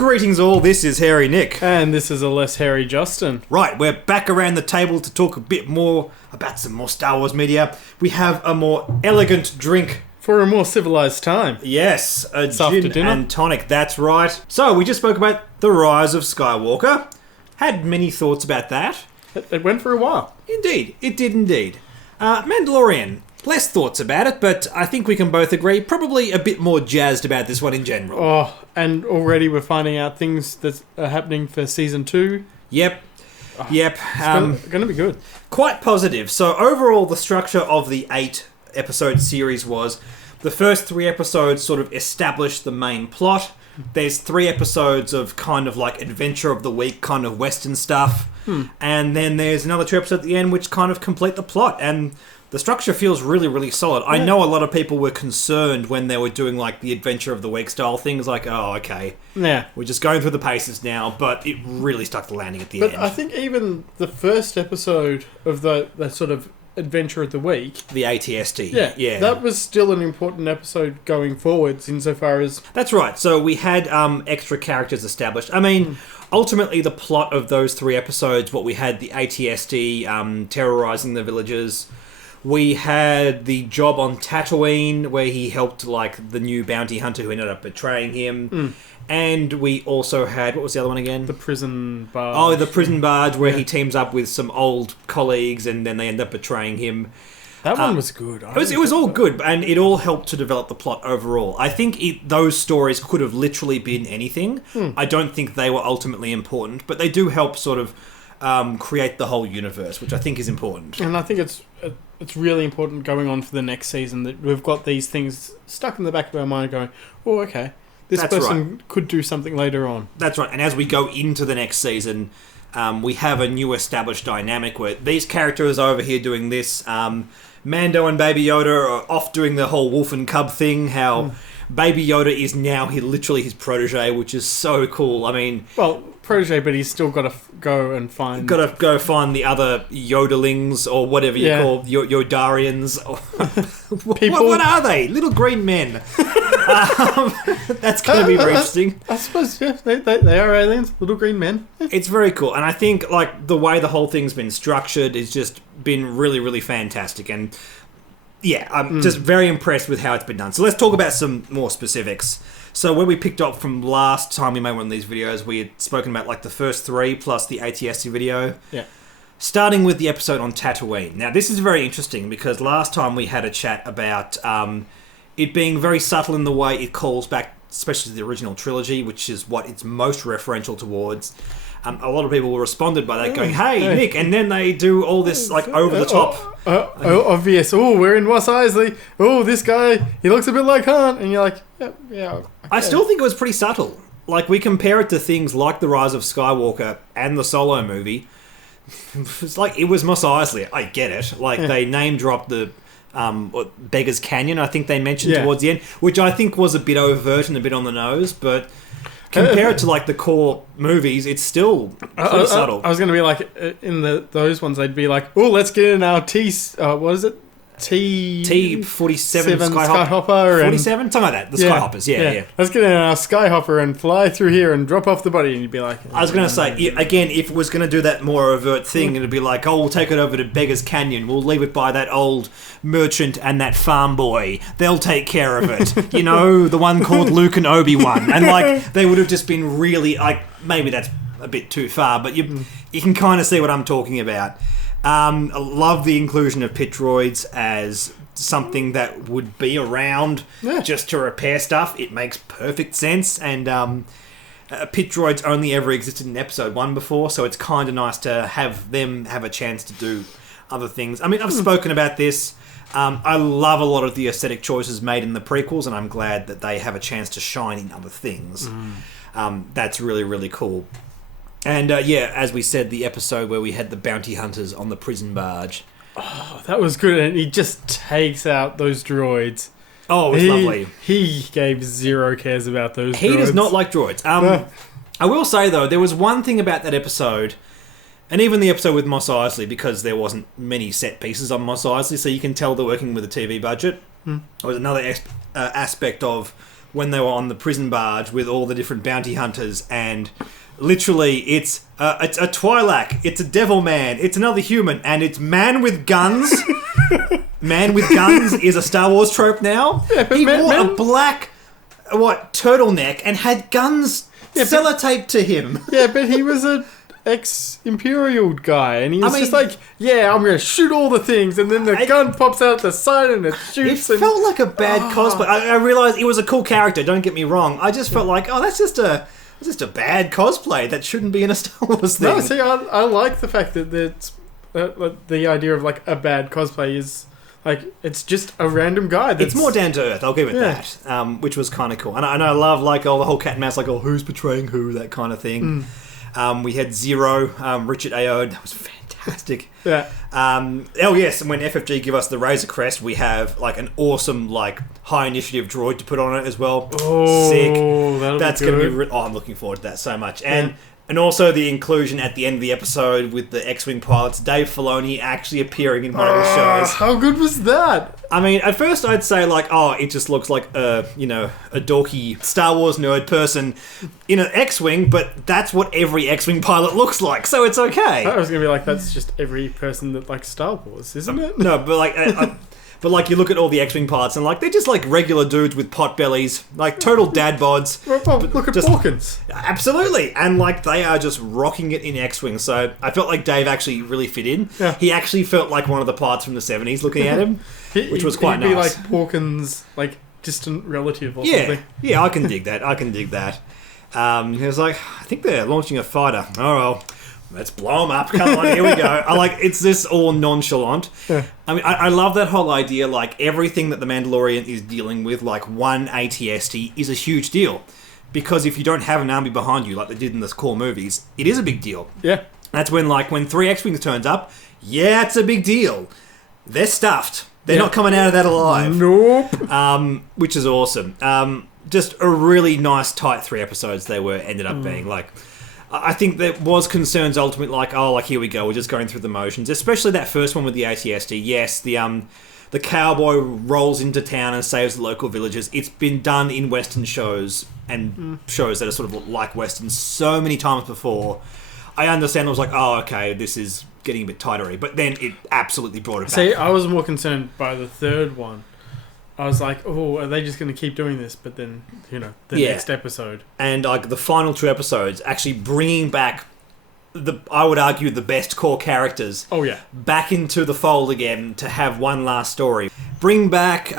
Greetings all, this is Hairy Nick. And this is a less hairy Justin. Right, we're back around the table to talk a bit more about some more Star Wars media. We have a more elegant drink. For a more civilized time. Yes, a It's after gin dinner. and tonic, that's right. So, we just spoke about The Rise of Skywalker. Had many thoughts about that. It went for a while. Indeed, it did indeed. Mandalorian. Less thoughts about it, but I think we can both agree probably a bit more jazzed about this one in general. Oh, and already we're finding out things that are happening for season 2. Yep. Yep. It's going to be good. Quite positive. So overall, the structure of the 8-episode series was the first 3 episodes sort of established the main plot. There's 3 episodes of kind of like adventure of the week, kind of Western stuff. And then there's another 2 episodes at the end which kind of complete the plot. And the structure feels really, really solid. I know a lot of people were concerned when they were doing like the adventure of the week style things, like, oh, okay, Yeah. we're just going through the paces now, but it really stuck the landing at the But end. I think even the first episode of the sort of adventure of the week, The ATST. Yeah. that was still an important episode going forwards insofar as... That's right. So we had extra characters established. I mean, ultimately the plot of those 3 episodes, what we had, the ATST terrorizing the villagers. We had the job on Tatooine where he helped like the new bounty hunter who ended up betraying him. And we also had, what was the other one again? The prison barge. Oh, the prison barge where he teams up with some old colleagues and then they end up betraying him. That one was good. It was all good, and it all helped to develop the plot overall. I think those stories could have literally been anything. I don't think they were ultimately important, but they do help sort of create the whole universe, which I think is important. And I think it's really important going on for the next season that we've got these things stuck in the back of our mind going, oh, okay, this That's person could do something later on. That's right, and as we go into the next season, we have a new established dynamic where these characters are over here doing this. Mando and Baby Yoda are off doing the whole wolf and cub thing, how Baby Yoda is now literally his protege, which is so cool. I mean... Well, protege, but he's still got to go and find... Got to go find the other Yodelings, or whatever you call Yodarians. People- What are they? Little green men. That's going to be very interesting. I suppose, yeah, they are aliens, little green men. It's very cool, and I think like the way the whole thing's been structured has just been really, really fantastic, and yeah, I'm just very impressed with how it's been done. So let's talk about some more specifics. So where we picked up from last time we made one of these videos, we had spoken about like the first 3 plus the ATSC video. Yeah. Starting with the episode on Tatooine. Now this is very interesting because last time we had a chat about it being very subtle in the way it calls back, especially the original trilogy, which is what it's most referential towards. A lot of people responded by that going, hey, Nick, and then they do all this like over-the-top... obvious. Oh, we're in Mos Eisley. Oh, this guy, he looks a bit like Han. And you're like, yeah. Okay. I still think it was pretty subtle. Like, we compare it to things like The Rise of Skywalker and the Solo movie. It's like, it was Mos Eisley. I get it. Like, they name-dropped the Beggar's Canyon, I think they mentioned towards the end, which I think was a bit overt and a bit on the nose, but... Compare it to like the core movies, it's still pretty subtle. I was going to be like, in those ones, they'd be like, oh, let's get in our what is it? T-47 Skyhopper. 47? Something like that. The Skyhoppers, yeah. Let's get in our Skyhopper and fly through here and drop off the body. And you'd be like... I was going to say, again, if it was going to do that more overt thing, it'd be like, oh, we'll take it over to Beggar's Canyon. We'll leave it by that old merchant and that farm boy. They'll take care of it. You know, the one called Luke and Obi-Wan. And like, they would have just been really... like maybe that's a bit too far, but you can kind of see what I'm talking about. I love the inclusion of pit droids as something that would be around just to repair stuff. It makes perfect sense, and pit droids only ever existed in episode 1 before, so it's kind of nice to have them have a chance to do other things. I mean, I've spoken about this. I love a lot of the aesthetic choices made in the prequels, and I'm glad that they have a chance to shine in other things. That's really, really cool. And as we said, the episode where we had the bounty hunters on the prison barge. Oh, that was good, and he just takes out those droids. Oh, it's lovely. He gave 0 cares about those droids. He does not like droids. I will say, though, there was one thing about that episode, and even the episode with Mos Eisley, because there wasn't many set pieces on Mos Eisley, so you can tell they're working with a TV budget. There was another aspect of when they were on the prison barge with all the different bounty hunters, and literally it's a Twi'lek, it's a devil man, it's another human, and it's man with guns. Man with guns is a Star Wars trope now. Yeah, but he wore a black turtleneck and had guns sellotaped to him. Yeah, but he was a ex-Imperial guy, and he was just like, yeah, I'm going to shoot all the things, and then the gun pops out the side and it shoots. It felt like a bad cosplay. I realised it was a cool character, don't get me wrong. I just felt like, that's just a bad cosplay. That shouldn't be in a Star Wars thing. No, see, I like the fact that it's, the idea of like a bad cosplay is like it's just a random guy. It's more down to earth. I'll give it that, which was kind of cool. And I love like all the whole cat and mouse, like who's betraying who, that kind of thing. We had Zero, Richard Ayoade. That was fantastic. Yeah. Yes, and when FFG give us the Razor Crest, we have like an awesome like high initiative droid to put on it as well. Oh, sick. That's going to be. I'm looking forward to that so much. And also the inclusion at the end of the episode with the X-Wing pilots, Dave Filoni actually appearing in one of the shows. How good was that? I mean, at first I'd say like, it just looks like a dorky Star Wars nerd person in an X-Wing, but that's what every X-Wing pilot looks like, so it's okay. I was going to be like, that's just every person that likes Star Wars, isn't it? No, but like... But like you look at all the X-Wing pilots and like they're just like regular dudes with pot bellies, like total dad bods. Well, look at Porkins. Absolutely, and like they are just rocking it in X-Wing. So I felt like Dave actually really fit in. Yeah. He actually felt like one of the pilots from the 70s looking at him, which was quite nice. He'd be like Porkins, like distant relative or something. Yeah, I can dig that. He was like, I think they're launching a fighter. Oh well. Let's blow them up. Come on, here we go. It's this all nonchalant. Yeah. I mean, I love that whole idea, like, everything that the Mandalorian is dealing with, like, one ATST is a huge deal. Because if you don't have an army behind you, like they did in the core movies, it is a big deal. Yeah. That's when 3 X-Wings turns up, it's a big deal. They're stuffed. They're not coming out of that alive. Nope. Which is awesome. Just a really nice, tight 3 episodes they ended up being, like... I think there was concerns ultimately, like, here we go, we're just going through the motions. Especially that first one with the ATSD. Yes, the cowboy rolls into town and saves the local villagers. It's been done in Western shows and shows that are sort of like Western so many times before. I understand I was like, okay, this is getting a bit tighter. But then it absolutely brought it back. See, I was more concerned by the third one. I was like, are they just going to keep doing this? But then, the next episode. And like the final 2 episodes, actually bringing back, I would argue, the best core characters. Oh, yeah. Back into the fold again to have one last story. Bring back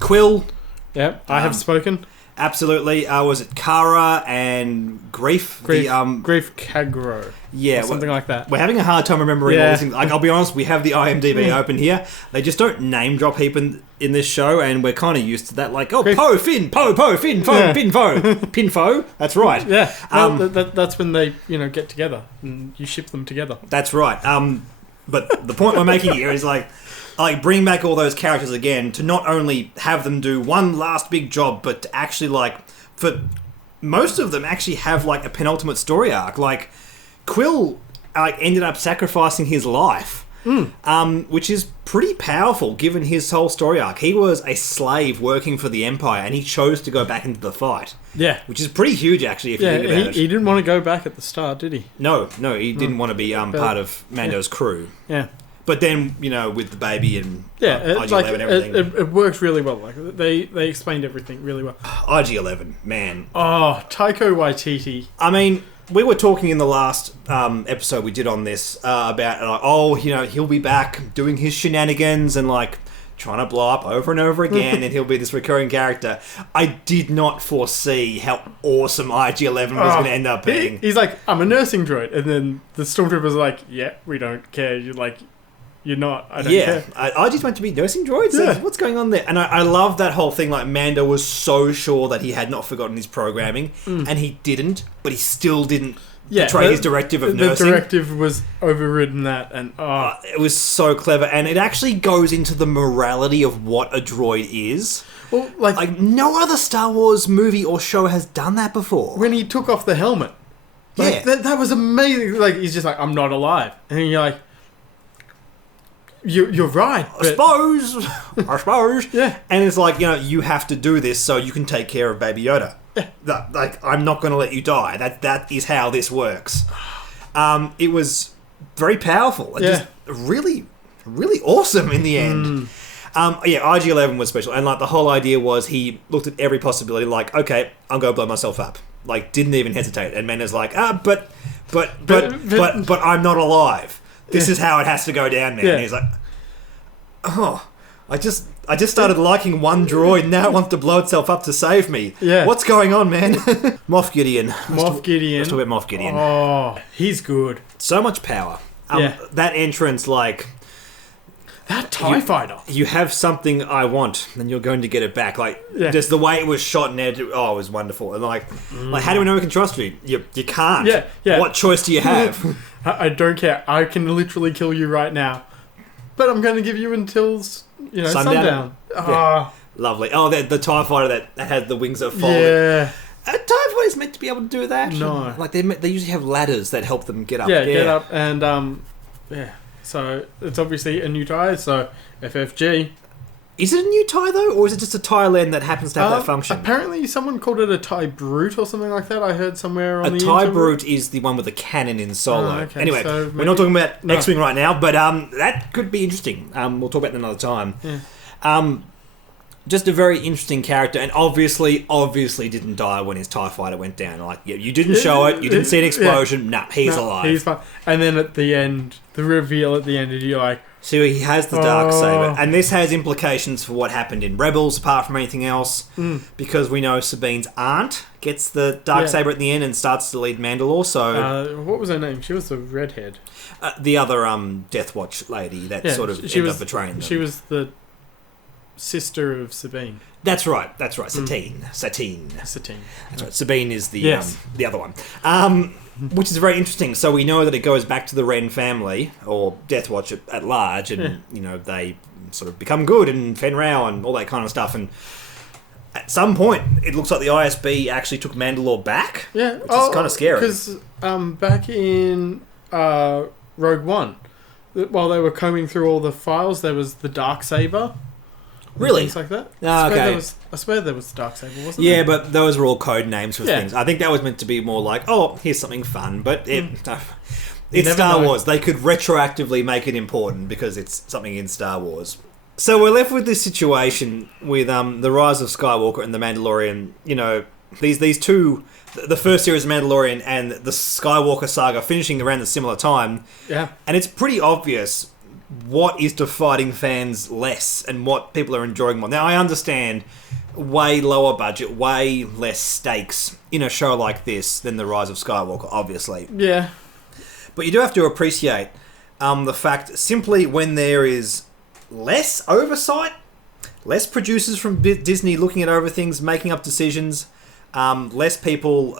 Quill. Yep, I have spoken. Absolutely. Was it Kara and Grief? Grief Kagro. Yeah. Something like that. We're having a hard time remembering all these things. Like, I'll be honest, we have the IMDb open here. They just don't name drop heap in this show, and we're kind of used to that. Like, Grief. Poe, Finn, Poe, Finn, Foe, Pin, Foe. Pinfo. That's right. Yeah. That's when they, get together, and you ship them together. That's right. But the point we're making here is like bring back all those characters again to not only have them do one last big job, but to actually for most of them actually have like a penultimate story arc. Like Quill ended up sacrificing his life, which is pretty powerful given his whole story arc. He was a slave working for the Empire, and he chose to go back into the fight. Yeah, which is pretty huge actually. If you think about it, he didn't want to go back at the start, did he? No, he didn't want to be part of Mando's crew. Yeah. But then, with the baby and IG-11 and everything. It worked really well. Like they explained everything really well. IG-11, man. Oh, Taika Waititi. I mean, we were talking in the last episode we did on this about, he'll be back doing his shenanigans and, trying to blow up over and over again and he'll be this recurring character. I did not foresee how awesome IG-11 was going to end up being. He's like, I'm a nursing droid. And then the Stormtroopers are like, yeah, we don't care. You're not. I don't care. I just went to be nursing droids? Yeah. What's going on there? And I love that whole thing. Like, Mando was so sure that he had not forgotten his programming, and he didn't, but he still didn't betray his directive of nursing. The directive was overridden that, and it was so clever. And it actually goes into the morality of what a droid is. Well, no other Star Wars movie or show has done that before. When he took off the helmet. That was amazing. He's just like, I'm not alive. And you're like, You're right. I suppose. Yeah. And it's like, you have to do this so you can take care of Baby Yoda. Yeah. Like, I'm not going to let you die. That is how this works. It was very powerful. Just really, really awesome in the end. IG-11 was special. And, like, the whole idea was he looked at every possibility, like, okay, I'm going to blow myself up. Like, didn't even hesitate. And Mender's like, but I'm not alive. This is how it has to go down, man. Yeah. And he's like, oh, I just started liking one droid. Now it wants to blow itself up to save me. Yeah. What's going on, man? Moff Gideon. Let's talk about Moff Gideon. Oh, he's good. So much power. That entrance, like... That TIE fighter. You have something I want, and you're going to get it back. Like, just the way it was shot and edited, it was wonderful. And like, how do we know we can trust you? You can't. Yeah. What choice do you have? I don't care. I can literally kill you right now. But I'm going to give you until, sundown. Lovely. Oh, the TIE fighter that had the wings that folded. Yeah. A TIE fighter is meant to be able to do that? No. Like, they usually have ladders that help them get up. Yeah, get up and, So, it's obviously a new TIE, so FFG. Is it a new TIE, though? Or is it just a TIE land that happens to have that function? Apparently, someone called it a TIE Brute or something like that. I heard somewhere on the internet. A TIE Brute is the one with the cannon in Solo. Oh, okay. Anyway, so we're not talking about X-Wing right now, but that could be interesting. We'll talk about it another time. Yeah. Just a very interesting character, and obviously didn't die when his TIE fighter went down. Like, you didn't show it, you didn't see an explosion. Nah, he's alive. He's fine. And then at the end, the reveal at the end, you're like... So he has the Darksaber, and this has implications for what happened in Rebels, apart from anything else, because we know Sabine's aunt gets the Darksaber at the end and starts to lead Mandalore, so... what was her name? She was the redhead. The other Death Watch lady that sort of ended up betraying them. She was the... sister of Sabine. That's right. Satine. That's right. Sabine is the other one. Which is very interesting. So we know that it goes back to the Wren family, or Death Watch at large, and they sort of become good, and Fen Rao and all that kind of stuff. And at some point, it looks like the ISB actually took Mandalore back. Yeah, which is kind of scary. Because back in Rogue One, while they were combing through all the files, there was the Darksaber. Really? Things like that. Okay. I swear there was Darksaber, wasn't there? Yeah, but those were all code names for things. I think that was meant to be more like, here's something fun, but it's Star Wars. They could retroactively make it important because it's something in Star Wars. So we're left with this situation with the Rise of Skywalker and the Mandalorian. These two, the first series of Mandalorian and the Skywalker saga finishing around a similar time. Yeah. And it's pretty obvious what is dividing fans less and what people are enjoying more. Now, I understand way lower budget, way less stakes in a show like this than The Rise of Skywalker, obviously. Yeah. But you do have to appreciate the fact simply when there is less oversight, less producers from Disney looking at over things, making up decisions, less people,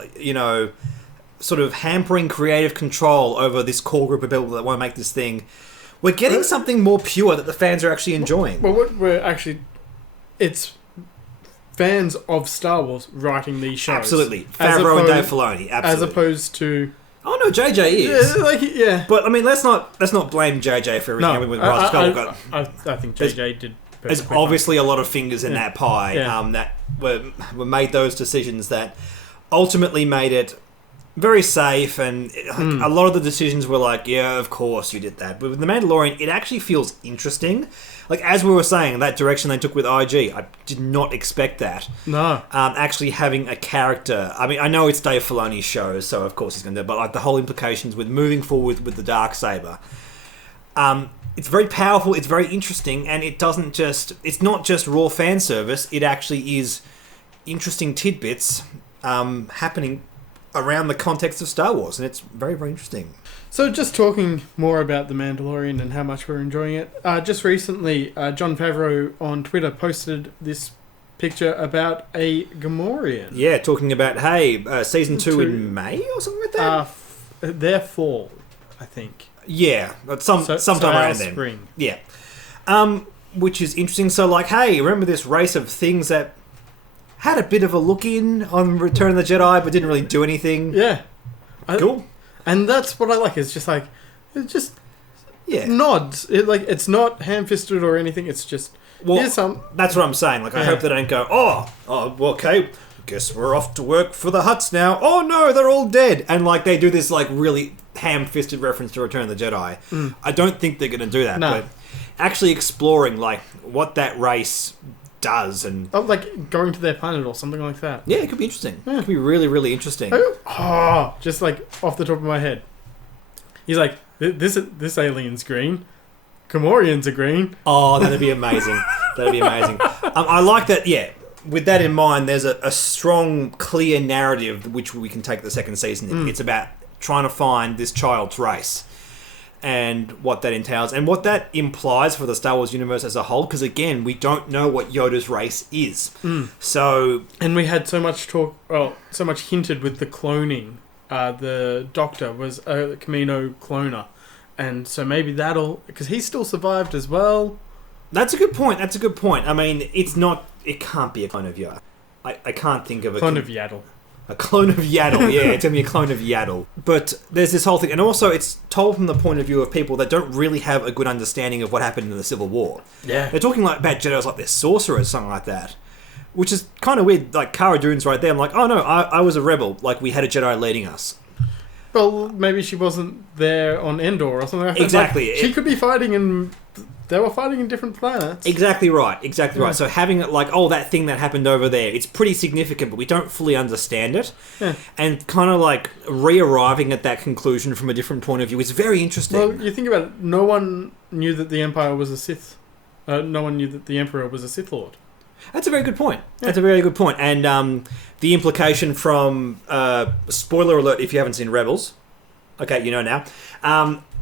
sort of hampering creative control over this core group of people that want to make this thing. We're getting something more pure that the fans are actually enjoying. Well, what we're actually... It's fans of Star Wars writing these shows. Absolutely. Favreau and Dave Filoni. Absolutely. As opposed to... Oh, no, JJ is. Yeah. But, I mean, let's not blame JJ for everything happening with Rise of Skywalker. I think JJ did... There's obviously a lot of fingers in that pie that were made those decisions that ultimately made it very safe, and a lot of the decisions were like, yeah, of course you did that. But with The Mandalorian, it actually feels interesting. Like, as we were saying, that direction they took with IG, I did not expect that. No. Actually having a character... I mean, I know it's Dave Filoni's show, so of course he's going to do it, but like the whole implications with moving forward with the Darksaber. It's very powerful, it's very interesting, and it doesn't just... It's not just raw fan service, it actually is interesting tidbits happening around the context of Star Wars, and it's very, very interesting. So just talking more about The Mandalorian and how much we're enjoying it, just recently, Jon Favreau on Twitter posted this picture about a Gamorrean. Yeah, talking about, Season 2 in May or something like that? Their fall, I think. Yeah, sometime around then. Spring. Yeah. Which is interesting. So, like, hey, remember this race of things that had a bit of a look in on Return of the Jedi, but didn't really do anything. Yeah. Cool. And that's what I like. It's just like, it's just nods. It's not ham-fisted or anything. It's just here's some. That's what I'm saying. Like, I hope they don't go, well, okay, guess we're off to work for the Hutts now. Oh no, they're all dead. And like they do this like really ham-fisted reference to Return of the Jedi. I don't think they're going to do that. No. But actually exploring like what that race does and like going to their planet or something like that. Yeah, it could be interesting. It could be really, really interesting. Just like off the top of my head. He's like, this alien's green. Gamorreans are green. Oh, that'd be amazing. That'd be amazing. I like that, yeah. With that in mind, there's a strong, clear narrative which we can take the second season. It's about trying to find this child's race and what that entails and what that implies for the Star Wars universe as a whole, because again, we don't know what Yoda's race is. So, and we had so much talk, so much hinted with the cloning. The Doctor was a Camino cloner, and so maybe because he still survived as well. That's a good point. I mean, it can't be a clone of Yoda. I can't think of a clone of Yaddle. A clone of Yaddle, yeah, it's going to be a clone of Yaddle. But there's this whole thing, and also it's told from the point of view of people that don't really have a good understanding of what happened in the Civil War. Yeah. They're talking like about Jedis like they're sorcerers, something like that. Which is kind of weird, like Cara Dune's right there. I'm like, oh no, I was a rebel, like we had a Jedi leading us. Well, maybe she wasn't there on Endor or something like that. Exactly. Like, she could be fighting in... They were fighting in different planets. Exactly right. So having it like, that thing that happened over there, it's pretty significant, but we don't fully understand it. Yeah. And kind of like re-arriving at that conclusion from a different point of view is very interesting. Well, you think about it, no one knew that the Empire was a Sith. No one knew that the Emperor was a Sith Lord. That's a very good point. That's a very good point. And the implication from, spoiler alert if you haven't seen Rebels, okay, you know now,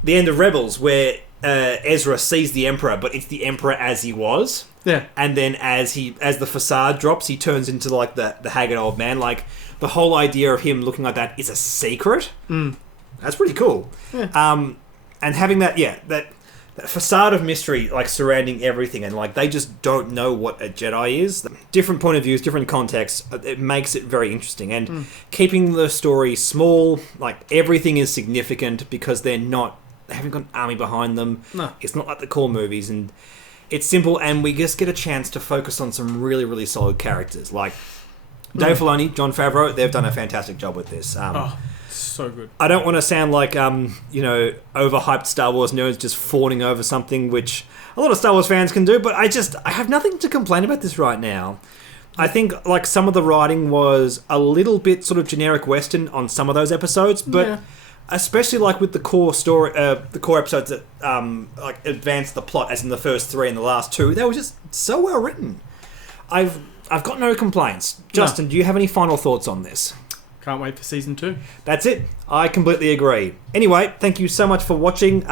the end of Rebels where Ezra sees the Emperor, but it's the Emperor as he was. Yeah. And then as the facade drops, he turns into like the haggard old man. Like the whole idea of him looking like that is a secret. That's pretty cool. Yeah. And having that facade of mystery like surrounding everything, and like they just don't know what a Jedi is. Different point of views, different contexts. It makes it very interesting, and keeping the story small. Like everything is significant because they haven't got an army behind them. No, it's not like the core movies, and it's simple. And we just get a chance to focus on some really, really solid characters like Dave Filoni, Jon Favreau. They've done a fantastic job with this. So good. I don't want to sound like, overhyped Star Wars nerds just fawning over something, which a lot of Star Wars fans can do, but I have nothing to complain about this right now. I think, like, some of the writing was a little bit sort of generic Western on some of those episodes, but especially, like, with the core story, the core episodes that, advanced the plot, as in the first 3 and the last 2, they were just so well written. I've got no complaints. Justin, do you have any final thoughts on this? Can't wait for season 2. That's it. I completely agree. Anyway, thank you so much for watching.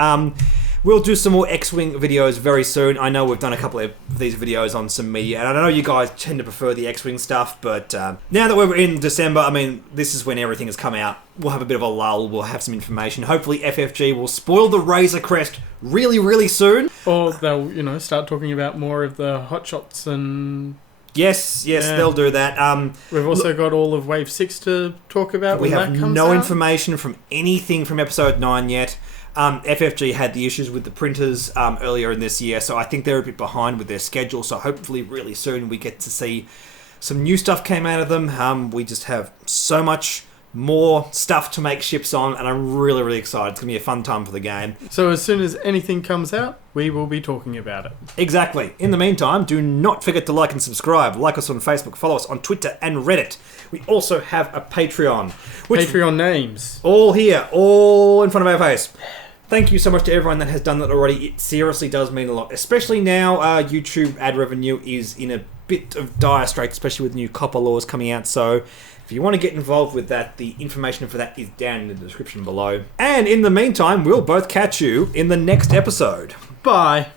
We'll do some more X-Wing videos very soon. I know we've done a couple of these videos on some media, and I know you guys tend to prefer the X-Wing stuff, but now that we're in December, I mean, this is when everything has come out. We'll have a bit of a lull. We'll have some information. Hopefully FFG will spoil the Razor Crest really, really soon. Or they'll, start talking about more of the hotshots and... Yes, they'll do that. We've also got all of Wave 6 to talk about we when have that comes no out. information from anything from Episode 9 yet. FFG had the issues with the printers earlier in this year, so I think they're a bit behind with their schedule, so hopefully really soon we get to see some new stuff came out of them. We just have so much more stuff to make ships on, and I'm really, really excited. It's going to be a fun time for the game. So as soon as anything comes out, we will be talking about it. Exactly. In the meantime, do not forget to like and subscribe. Like us on Facebook, follow us on Twitter and Reddit. We also have a Patreon. Patreon names. All here, all in front of our face. Thank you so much to everyone that has done that already. It seriously does mean a lot, especially now YouTube ad revenue is in a bit of dire straits, especially with new copper laws coming out, so... If you want to get involved with that, the information for that is down in the description below. And in the meantime, we'll both catch you in the next episode. Bye.